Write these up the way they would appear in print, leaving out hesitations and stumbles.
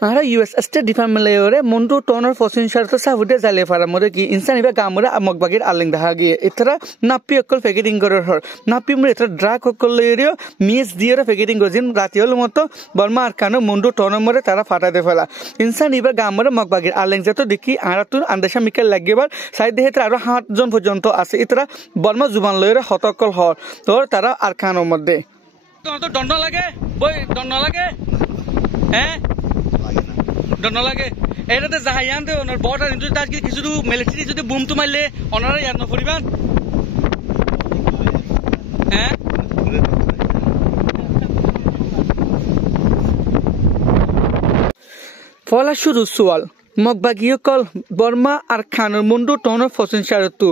Ara US State Department layore Mondu Toner Fosin Sharta Savude Zalefara Moraki Insaniva Gamura Amokbagir Aling the Hagi Itra Napi Okol Fegating Goror her Napi Mureta Dracocolerio Miss Deer Fegating Gozin Ratiol Moto Burma Arcano Mundu Tonomore Tara Fata de Fala Insaniva Gamura Mokbagir Aling Zato Diki Aratur and the Shamika Lagibar Side the Hetra Hat John for Jonto As Itra Burma Zuban Lure Hotokol Hor Tor Tara Arcano Mode Don't like boy don't like eh don't like এটা তে জাহায়ান দে ওনার border injury Taj কি কিছু military যদি broom তো মারলে ওনারা ইয়ার না পরিবান হ্যাঁ ফলা শুরু সুয়াল মগবাগিয়কল বর্মা আর খানের মুন্ডু টন ফসন শারতু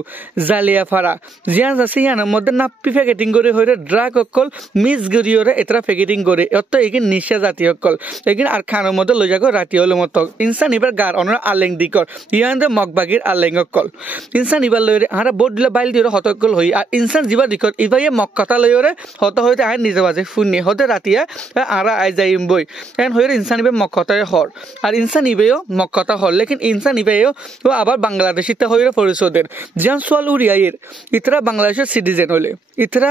জালিয়া ফারা জিয়ান আছে ইয়ানের মধ্যে নাপি ফেকেটিং করে হইরে ড্রাগ অকল মিস গরিয়রে এতরা ফেকেটিং করে অত এগিন নিশা জাতীয় অকল এগিন আর খানের মধ্যে লই যাগো রাতি হলে মত ইনসান ইবার গার অনর আলেং দিকর ইয়ানদে মগবাগির আলেং অকল ইনসান ইবার লইরে আরা বোর্ড দিলে বাইল দিরে হতকল হই আর ইনসান জিবা দিকর ইবাইয়ে মক্কাতা লইরে হত হইতে আই নিজে বাজে ফুনি হতে রাতিয়া আরা আই যাইম বই এন হইরে ইনসান ইবে মক্কাতায় হর আর ইনসান ইবেও মক্কাতা হল लेकिन इंसान इवेयो वो आबार बांग्लादेशी ता होइरे परिषदेर जियान सोल उरियायर इतरा बांग्लादेशेर सिटीजन होले इतरा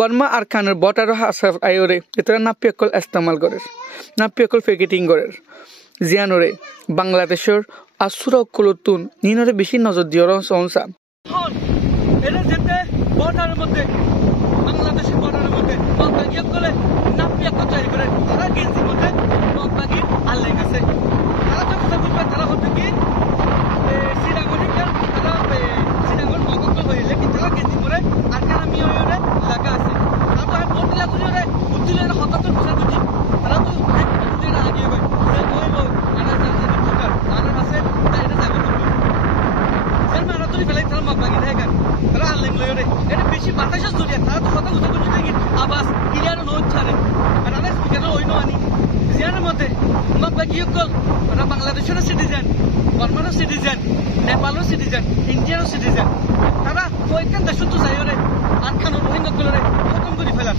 बर्मा आर खानेर बॉर्डर हासाफ आयोरे इतरा नापियकल इस्तेमाल करे नापियकल फेकेटिंग करे जियान ओरे बांग्लादेशेर आसुरा कुलतुन निनरे बेशी नजर दियर संसा एरा जेते बॉर्डर मध्य बांग्लादेशेर बॉर्डर मध्य बांग्लादेशकले नापियकल तैयारी करे सारा गेंजी मध्य बांग्लादेश आले गেছে তারা হচ্ছে কি সিরাগনিকার তারা সিরাগন মগকল হইলে কি তারা গেজি করে আর কানা মিয়রে লাগা আছে তারপর আমি বলতে লাগু রে বুদ্ধিলে হতাতে বসে বুঝি তারা তো এক বুদ্ধি না আগিয়ে গই যে কইবো আনা জানি দুকার আনা আছে তাই এটা যাবে সেন মারা তুই ফেলাই তারা মগবাগি দেয় কার তারা আলেং লইরে এটা বেশি বাতাসে জড়িয়ে তারা তো কথা উঠে বুঝি দেখি আবাস ক্লিয়ার নো ছাড়ে আর আনা স্পিকার হইনো আনি জিয়ানের মধ্যে মগবাগিয়কল ওরা বাংলাদেশের সিটিজেন বর্মার সিটিজেন নেপালের সিটিজেন ইন্ডিয়ার সিটিজেন তারা কয়েকটা দেশ তো যাই রে আর খানো রোহিঙ্গা গুলোরে খতম করে ফেলার